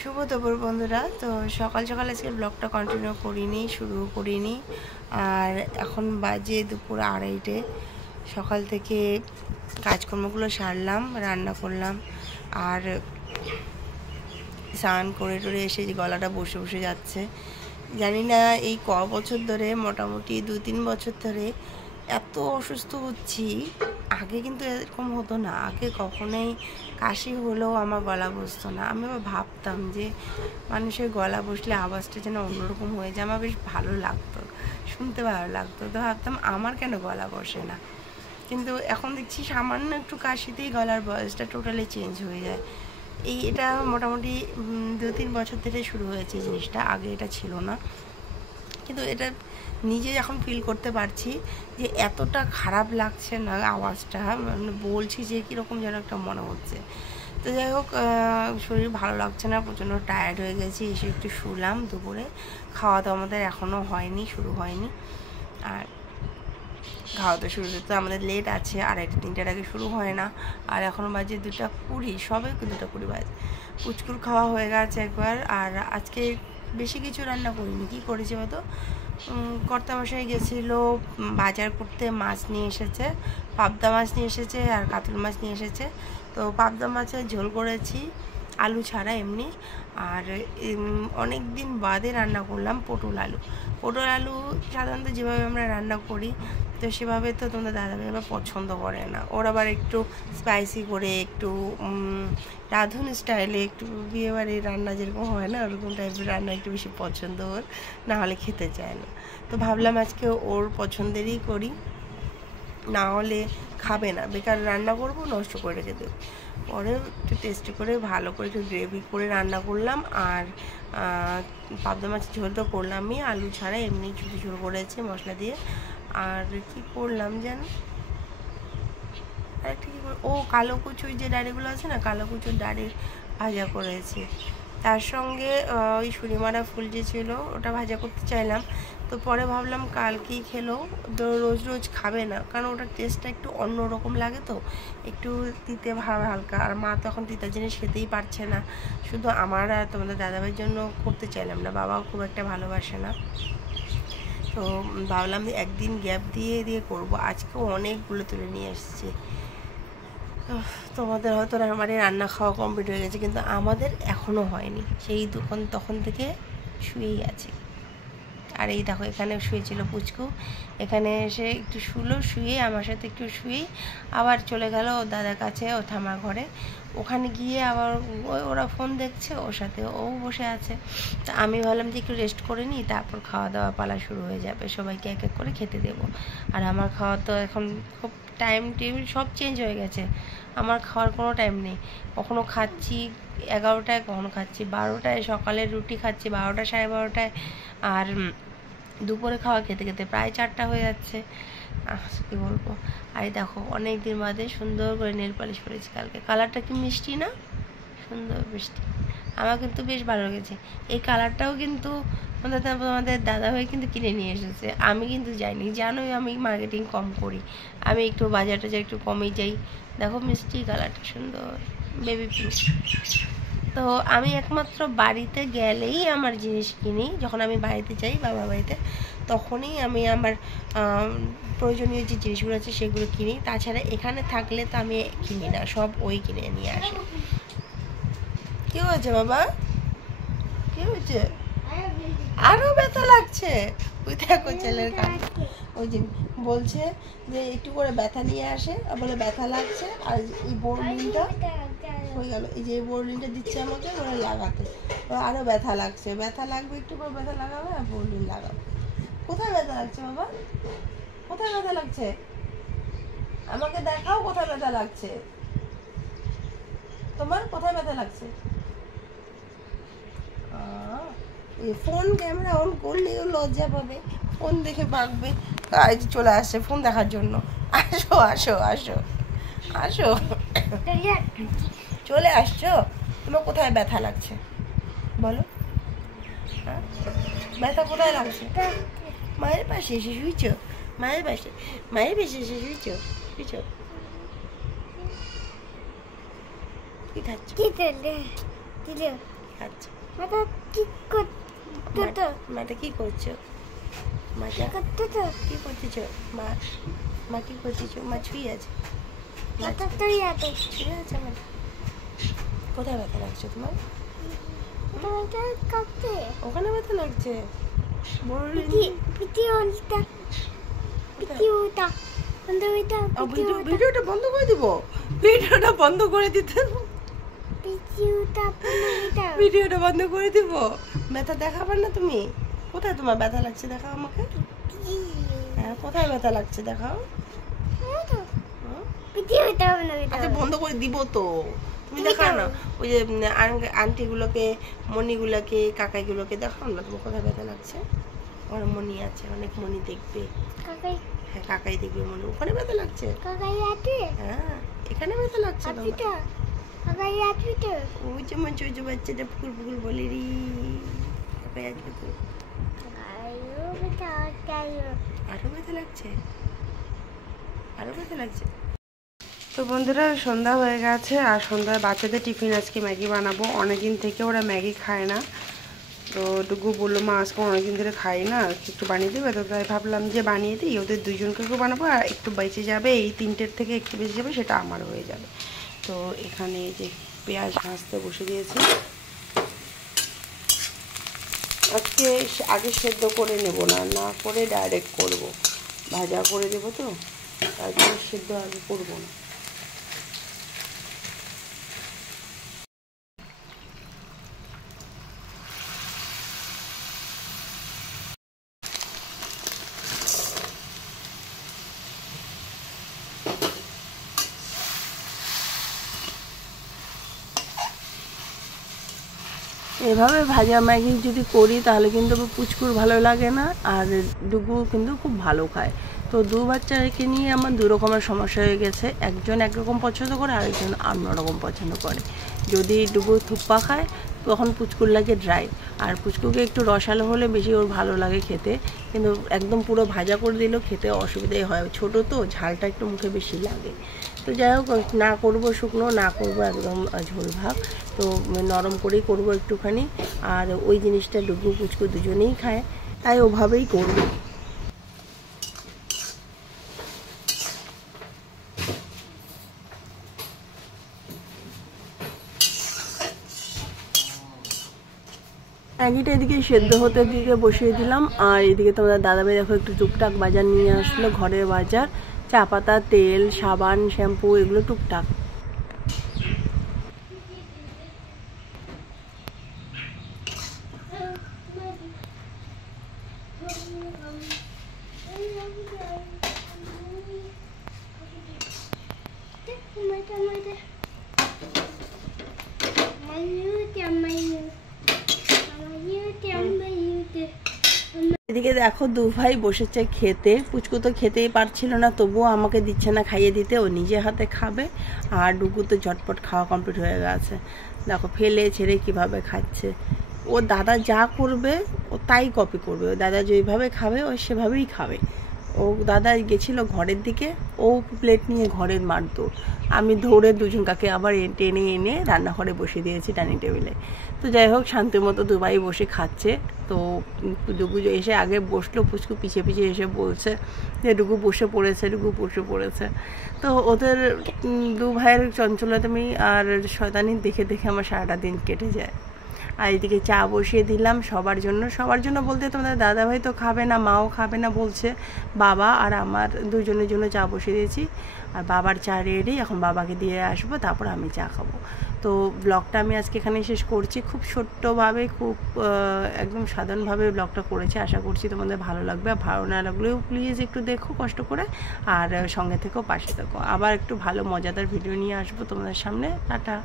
শুভ দুপুর বন্ধুরা। তো সকাল সকাল আজকে ব্লগটা কন্টিনিউ করিনি, শুরু করিনি। আর এখন বাজে দুপুর 2:30। সকাল থেকে কাজকর্মগুলো সারলাম, রান্না করলাম, আর স্নান করে টরে এসে যে গলাটা বসে বসে যাচ্ছে। জানি না এই বছর ধরে, মোটামুটি 2-3 বছর ধরে এত অসুস্থ হচ্ছি। আগে কিন্তু এরকম হতো না, আগে কখনোই কাশি হলেও আমার গলা বসতো না। আমি আবার ভাবতাম যে মানুষের গলা বসলে আওয়াজটা যেন অন্যরকম হয়ে যায়, আমার বেশ ভালো লাগতো, শুনতে ভালো লাগতো। তো ভাবতাম আমার কেন গলা বসে না, কিন্তু এখন দেখছি সামান্য একটু কাশিতেই গলার ভয়েসটা টোটালি চেঞ্জ হয়ে যায়। এটা মোটামুটি 2-3 বছর ধরে শুরু হয়েছে জিনিসটা, আগে এটা ছিল না। কিন্তু এটা নিজে এখন ফিল করতে পারছি যে এতটা খারাপ লাগছে না আওয়াজটা, মানে বলছি যে কীরকম যেন একটা মনে হচ্ছে। তো যাই হোক, শরীর ভালো লাগছে না, প্রচণ্ড টায়ার্ড হয়ে গেছি। এসে একটু শুলাম দুপুরে। খাওয়া দাওয়া আমাদের এখনও হয়নি, শুরু হয়নি। আর খাওয়া দাওয়া শুরু হতে আমাদের লেট আছে, 2:30-3টার আগে শুরু হয় না। আর এখনও বাজে 2:20, সবে 2:20 বাজে। পুচকুর খাওয়া হয়ে গেছে একবার। আর আজকে বেশি কিছু রান্না করিনি। কী করেছি বলতো, কর্তামশাই গেছিলো বাজার করতে, মাছ নিয়ে এসেছে, পাবদা মাছ নিয়ে এসেছে আর কাতল মাছ নিয়ে এসেছে। তো পাবদা মাছের ঝোল করেছি, আলু ছাড়া এমনি। আর অনেক দিন বাদে রান্না করলাম পটল আলু। সাধারণত যেভাবে আমরা রান্না করি তো সেভাবে তো তোমাদের দাদাভাই আবার পছন্দ করে না। ওর আবার একটু স্পাইসি করে, একটু রাঁধুন স্টাইলে, একটু বিয়েবাড়ির রান্না যেরকম হয় না ওরকম টাইপের রান্না একটু বেশি পছন্দ ওর, না হলে খেতে চায় না। তো ভাবলাম আজকে ওর পছন্দেরই করি, না হলে খাবে না, বেকার রান্না করবো, নষ্ট করে রেখে দেবো। পরে একটু টেস্টি করে ভালো করে একটু গ্রেভি করে রান্না করলাম। আর পাবদা মাছের ঝোল তো করলামই, আলু ছাড়া এমনি ছোটো ছোটো করেছি মশলা দিয়ে। আর কি করলাম যেন, আরেকটা কী করে, কালো কুচুর যে ডাঁড়িগুলো আছে না, কালো কুচুর ডাঁড়ি ভাজা করেছি। তার সঙ্গে ওই সুরিমারা ফুল যে ছিল ওটা ভাজা করতে চাইলাম। তো পরে ভাবলাম কালকেই খেলো, রোজ রোজ খাবে না, কারণ ওটার টেস্টটা একটু অন্যরকম লাগে, তো একটু তিতে ভাব হালকা। আর মা তো এখন তিতা জিনিস খেতেই পারছে না। শুধু আমার আর তোমাদের দাদাভাইয়ের জন্য করতে চাইলাম না, বাবাও খুব একটা ভালোবাসে না। তো ভাবলাম একদিন গ্যাপ দিয়ে করবো। আজকেও অনেকগুলো তুলে নিয়ে এসেছি। তোমাদের হয়তো আমার রান্না খাওয়া কমপ্লিট হয়ে গেছে, কিন্তু আমাদের এখনও হয়নি। সেই তখন থেকে শুয়েই আছে। আর এই দেখো, এখানে শুয়েছিল পুচকু, এখানে এসে একটু শুয়ে আমার সাথে একটু শুয়েই আবার চলে গেল ওর দাদার কাছে, ও ঠামার ঘরে। ওখানে গিয়ে আবার ওরা ফোন দেখছে, ওর সাথে ও বসে আছে। তা আমি ভাবলাম যে একটু রেস্ট করে নিই, তারপর খাওয়া দাওয়া পালা শুরু হয়ে যাবে, সবাইকে এক এক করে খেতে দেবো। আর আমার খাওয়া তো এখন খুব টাইম টেবিল সব চেঞ্জ হয়ে গেছে। আমার খাওয়ার কোনো টাইম নেই, কখনো খাচ্ছি 11টায়, কখনো খাচ্ছি 12টায়, সকালের রুটি খাচ্ছি 12টা 12:30টায়, আর দুপুরে খাওয়া খেতে খেতে প্রায় 4টা হয়ে যাচ্ছে। কী বলবো। আর দেখো, অনেক দিন বাদে সুন্দর করে নেল পালিশ করেছি কালকে। কালারটা কি মিষ্টি না, সুন্দর মিষ্টি, আমার কিন্তু বেশ ভালো লেগেছে। এই কালারটাও কিন্তু আমাদের দাদাভাই কিন্তু কিনে নিয়ে এসেছে, আমি কিন্তু যাইনি। জানোই আমি মার্কেটিং কম করি, আমি একটু বাজারটা একটু কমেই যাই। দেখো মিষ্টি কালারটা সুন্দর, বেবি পিঙ্ক। তো আমি একমাত্র বাড়িতে গেলেই আমার জিনিস কিনি, যখন আমি বাড়িতে যাই বাবার বাড়িতে, তখনই আমি আমার প্রয়োজনীয় যে জিনিসগুলো আছে সেগুলো কিনি। তাছাড়া এখানে থাকলে তো আমি কিনি না, সব ওই কিনে নিয়ে আসে। কি হয়েছে বাবা, কি হয়েছে? আরো ব্যথা লাগছে? ওই দেখো ছেলের কান, ওই যে বলছে যে একটু করে ব্যথা নিয়ে আসে, বলে ব্যথা লাগছে। আর এই বোরলিনটা হয়ে গেল, এই যে বোরলিনটা দিচ্ছে আমাকে ওরা লাগাতে, আরো ব্যথা লাগছে, ব্যথা লাগবে, একটু করে ব্যথা লাগাবে আর বোরলিন লাগাবে। কোথায় ব্যথা লাগছে বাবা, কোথায় ব্যথা লাগছে? আমাকে দেখাও কোথায় ব্যথা লাগছে, তোমার কোথায় ব্যথা লাগছে? ফোন ক্যামেরা অন করলেও লজ্জা পাবে, ফোন দেখে পাকবে। আজ চলে আসছে ফোন দেখার জন্য। আসো আসো আসো আসো, চলে আসছো। তোমার কোথায় ব্যথা লাগছে বলো, হ্যাঁ ব্যথা কোথায় লাগছে? মায়ের পাশে এসে শুয়েছ, মায়ের পাশে এসে শুয়েছ, কি খাচ্ছ? আচ্ছা মাটা কি করতে মাটা কি করছো? মাটা কি করতেছো? মা কি করতেছো? মা ছুঁয়ে আছে, মাটা তুই আছে ছুঁয়ে আছে মাটা। কোথায় ব্যথা লাগছে তোমার? এটা কাটতে ওখানে ব্যথা লাগছে? ভিডিওটা ভিডিওটা বন্ধ করে দিব? ভিডিওটা বন্ধ করে দিতে? ভিডিওটা বন্ধ করে দিব? ব্যথা দেখাবে না তুমি? কোথায় তোমার ব্যথা লাগছে দেখাও আমাকে। হ্যাঁ, কোথায় ব্যথা লাগছে দেখাও। আচ্ছা বন্ধ করে দিব তো, তুমি দেখাও না। ওই যে আন্টিগুলোকে, মণিগুলোকে, কাকাইগুলোকে দেখাও না তোমার কোথায় ব্যথা লাগছে। ওখানে মণি আছে, অনেক মণি দেখবে। হ্যাঁ, কাকাই দেখবে মণি। ওখানে ব্যথা লাগছে? হ্যাঁ, এখানে ব্যথা লাগছে তোমার? ওই যে মঞ্চ, ওই যে বাচ্চাটা পুকুর পুকুর বলে রি কাকাই আসবে তো। আরো ব্যথা লাগছে? আরো ব্যথা লাগছে? তো বন্ধুরা, সন্ধ্যা হয়ে গেছে, আর সন্ধ্যায় বাচ্চাদের টিফিন আজকে ম্যাগি বানাবো। অনেকদিন থেকে ওরা ম্যাগি খায় না, তো ডুগু বললো মা আজকে অনেকদিন ধরে খাই না, একটু বানিয়ে দেবে। তো তাই ভাবলাম যে বানিয়ে দিই, ওদের দুজনকেও বানাবো, আর একটু বেঁচে যাবে, এই 3টের থেকে একটু বেঁচে যাবে, সেটা আমার হয়ে যাবে। তো এখানে যে পেঁয়াজ ভাজতে বসে দিয়েছি। আজকে আগে সেদ্ধ করে নেব না, না করে ডাইরেক্ট করব, ভাজা করে দেবো তো, তারপরে সেদ্ধ আগে করবো না। এভাবে ভাজা ম্যাগি যদি করি তাহলে কিন্তু পুচকুর ভালো লাগে না, আর ডুগু কিন্তু খুব ভালো খায়। তো দু বাচ্চাকে নিয়ে আমার দু রকমের সমস্যা হয়ে গেছে, একজন একরকম পছন্দ করে, আরেকজন অন্যরকম পছন্দ করে। যদি ডুগু থুপ্পা খায় তখন পুচকুর লাগে ড্রাই, আর পুচকুকে একটু রসালো হলে বেশি ওর ভালো লাগে খেতে। কিন্তু একদম পুরো ভাজা করে দিলেও খেতে অসুবিধাই হয়, ছোটো তো ঝালটা একটু মুখে বেশি লাগে। তো যাই হোক, না করবো শুকনো, না করবো একদম ঝোল ভাব, তো নরম করেই করবো একটুখানি। আর ওই জিনিসটা ডুগু পুচকু দুজনেই খায়, তাই ওভাবেই করবো। ম্যাগিটা এদিকে সেদ্ধ হতে দিকে বসিয়ে দিলাম, আর এদিকে তোমাদের দাদাভাই দেখো একটু টুকটাক বাজার নিয়ে আসলো, ঘরের বাজার, চা পাতা, তেল, সাবান, শ্যাম্পু, এগুলো টুকটাক। এদিকে দেখো দু ভাই বসেছে খেতে, পুচকু তো খেতেই পারছিল না, তবুও আমাকে দিচ্ছে না খাইয়ে দিতে, ও নিজে হাতে খাবে। আর ডুগু তো ঝটপট খাওয়া কমপ্লিট হয়ে গেছে, দেখো ফেলে ছেড়ে কিভাবে খাচ্ছে। ও দাদা যা করবে ও তাই কপি করবে, ও দাদা যেভাবে খাবে ও সেভাবেই খাবে। ও দাদা গেছিলো ঘরের দিকে, ও প্লেট নিয়ে ঘরের মারতো, আমি ধরে দুজন কাকে আবার টেনে এনে রান্নাঘরে বসে দিয়েছি ডাইনিং টেবিলে। তো যাই হোক, শান্তি মতো দুবাই বসে খাচ্ছে। তো ডুগু এসে আগে বসলো, পুচকু পিছিয়ে পিছিয়ে এসে বলছে যে ডুগু বসে পড়েছে, ডুগু বসে পড়েছে। তো ওদের দু ভাইয়ের চঞ্চলতামি আর শয়তানি দেখে দেখে আমার সারাটা দিন কেটে যায়। আর এদিকে চা বসিয়ে দিলাম সবার জন্য। সবার জন্য বলতে তোমাদের দাদাভাই তো খাবে না, মাও খাবে না বলছে, বাবা আর আমার দুজনের জন্য চা বসিয়ে দিয়েছি। আর বাবার চা রেডি, এখন বাবাকে দিয়ে আসবো, তারপর আমি চা খাবো। তো ব্লগটা আমি আজকে এখানে শেষ করছি, খুব ছোট্টভাবে, খুব একদম সাধারণভাবে ব্লগটা করেছি। আশা করছি তোমাদের ভালো লাগবে, আর ভালো না লাগলেও প্লিজ একটু দেখো কষ্ট করে, আর সঙ্গে থেকেও পাশে থেকো। আবার একটু ভালো মজাদার ভিডিও নিয়ে আসবো তোমাদের সামনে। টাটা।